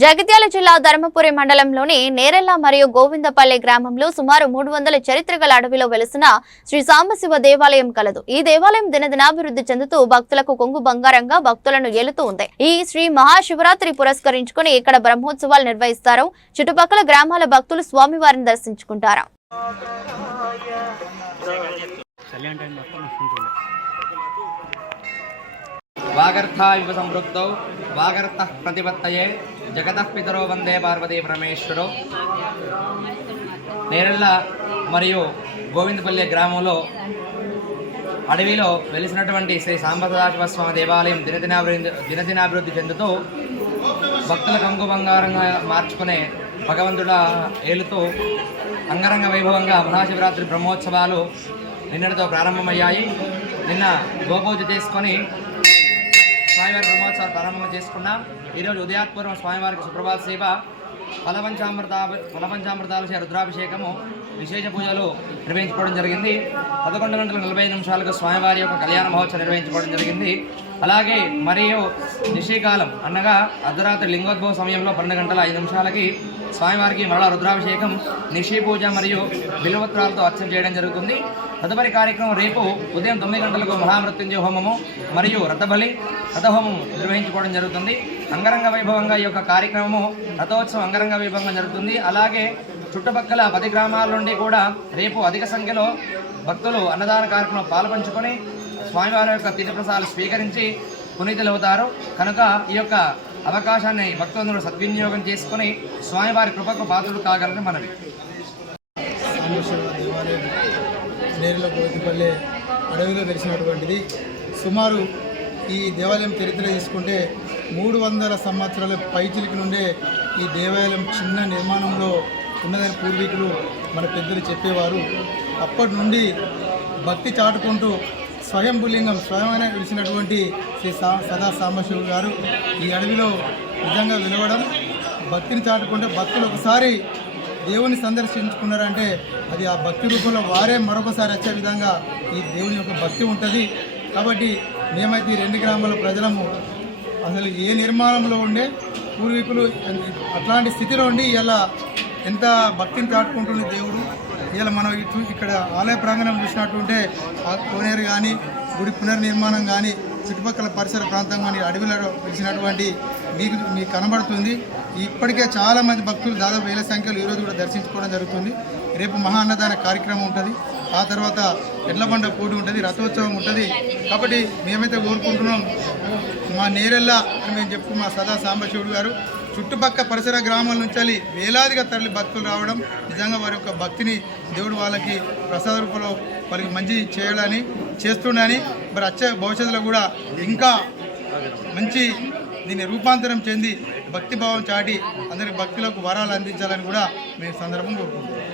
జగిత్యాల జిల్లా ధర్మపురి మండలంలోని నేరెళ్ల మరియు గోవిందపల్లి గ్రామంలో సుమారు 300 చరిత్రగల అడవిలో వెలిసిన శ్రీ సాంబశివ దేవాలయం కలదు. ఈ దేవాలయం దినదినాభివృద్ధి చెందుతూ భక్తులకు కొంగు బంగారంగా భక్తులను ఏలుతూ ఉంది. ఈ శ్రీ మహాశివరాత్రి పురస్కరించుకుని ఇక్కడ బ్రహ్మోత్సవాలు నిర్వహిస్తారు. చుట్టుపక్కల గ్రామాల భక్తులు స్వామివారిని దర్శించుకుంటారు. వాగర్థాయుగ సంవృక్తౌ వాగర్థః ప్రతిపత్తయే జగతః పితరో వందే పార్వతీ పరమేశ్వరో. నేరెళ్ళ మరియు గోవిందపల్లి గ్రామంలో అడవిలో వెలిసినటువంటి శ్రీ సాంబశివ స్వామి దేవాలయం దినదినాభివృద్ధి చెందుతూ భక్తుల కంగు బంగారంగా మార్చుకునే భగవంతుడ ఏలుతూ అంగరంగ వైభవంగా మహాశివరాత్రి బ్రహ్మోత్సవాలు నిన్నటితో ప్రారంభమయ్యాయి. నిన్న గోపూజ చేసుకొని స్వామివారి బ్రహ్మోత్సవాలు ప్రారంభం చేసుకున్నాం. ఈరోజు ఉదయాత్పూర్వం స్వామివారికి సుప్రభాత సేవ, ఫలపంచామృతాల రుద్రాభిషేకము, విశేష పూజలు నిర్వహించుకోవడం జరిగింది. 11:45 స్వామివారి యొక్క కళ్యాణ మహోత్సవం నిర్వహించుకోవడం జరిగింది. అలాగే మరియు నిశీకాలం అనగా అర్ధరాత్రి లింగోద్భవ సమయంలో 12:05 స్వామివారికి మరలా రుద్రాభిషేకం, నిశీ పూజ మరియు బిల్వపత్రాలతో అర్చన చేయడం జరుగుతుంది. తదుపరి కార్యక్రమం రేపు ఉదయం 9 గంటలకు మహామృత్యుంజయ హోమము మరియు రథహోమం నిర్వహించుకోవడం జరుగుతుంది. అంగరంగ వైభవంగా ఈ యొక్క కార్యక్రమము రథోత్సవం అంగరంగ వైభవంగా జరుగుతుంది. అలాగే చుట్టుపక్కల 10 గ్రామాల నుండి కూడా రేపు అధిక సంఖ్యలో భక్తులు అన్నదాన కార్యక్రమం పాల్పంచుకొని స్వామివారి యొక్క తీర్థప్రసాదాలు స్వీకరించి పునీతులవుతారు. కనుక ఈ యొక్క అవకాశాన్ని భక్తులందరూ సద్వినియోగం చేసుకుని స్వామివారి కృపకు పాత్రలు కాగలని మనవి. దేవాలయం నేరుల గోవిందపల్లి అడవిలో వెలిసినటువంటిది. సుమారు ఈ దేవాలయం చరిత్ర తీసుకుంటే 300 సంవత్సరాల పైచిలికి నుండే ఈ దేవాలయం చిన్న నిర్మాణంలో ఉన్నదని పూర్వీకులు మన పెద్దలు చెప్పేవారు. అప్పటి నుండి భక్తి చాటుకుంటూ స్వయంభులింగం స్వయమైన వెలిసినటువంటి శ్రీ సదా సాంబశివుడు గారు ఈ అడవిలో నిజంగా వెలవడం, భక్తిని చాటుకుంటే భక్తులు ఒకసారి దేవుని సందర్శించుకున్నారంటే అది ఆ భక్తి రూపంలో వారే మరొకసారి వచ్చే విధంగా ఈ దేవుని యొక్క భక్తి ఉంటుంది. కాబట్టి మేమైతే ఈ 2 గ్రామాల ప్రజలము అసలు ఏ నిర్మాణంలో ఉండే పూర్వీకులు అట్లాంటి స్థితిలో ఉండి ఇలా ఎంత భక్తిని చాటుకుంటుంది దేవుడు. ఇలా మనం ఇక్కడ ఆలయ ప్రాంగణం చూసినట్టుంటే ఆ కోనేరు కానీ, గుడి పునర్నిర్మాణం కానీ, చుట్టుపక్కల పరిసర ప్రాంతం కానీ అడవిలో వెలిసినటువంటి మీకు కనబడుతుంది. ఇప్పటికే చాలామంది భక్తులు దాదాపు 1000 సంఖ్యలో ఈరోజు కూడా దర్శించుకోవడం జరుగుతుంది. రేపు మహా అన్నదాన కార్యక్రమం ఉంటుంది. ఆ తర్వాత ఎడ్లబండ పోటీ ఉంటుంది, రథోత్సవం ఉంటుంది. కాబట్టి మేమైతే కోరుకుంటున్నాం, మా నేరెళ్ళ అని మేము చెప్పు మా సదా సాంబశివుడు గారు చుట్టుపక్కల పరిసర గ్రామాల నుంచి వేలాదిగా తరలి భక్తులు రావడం నిజంగా వారి యొక్క భక్తిని దేవుడు వాళ్ళకి ప్రసాద రూపంలో వారికి మంచి చేయాలని చేస్తుండని, మరి వచ్చే భవిష్యత్తులో కూడా ఇంకా మంచి దీన్ని రూపాంతరం చెంది భక్తిభావం చాటి అందరికి భక్తులకు వరాలు అందించాలని కూడా మేము సందర్భం కోరుకుంటున్నాం.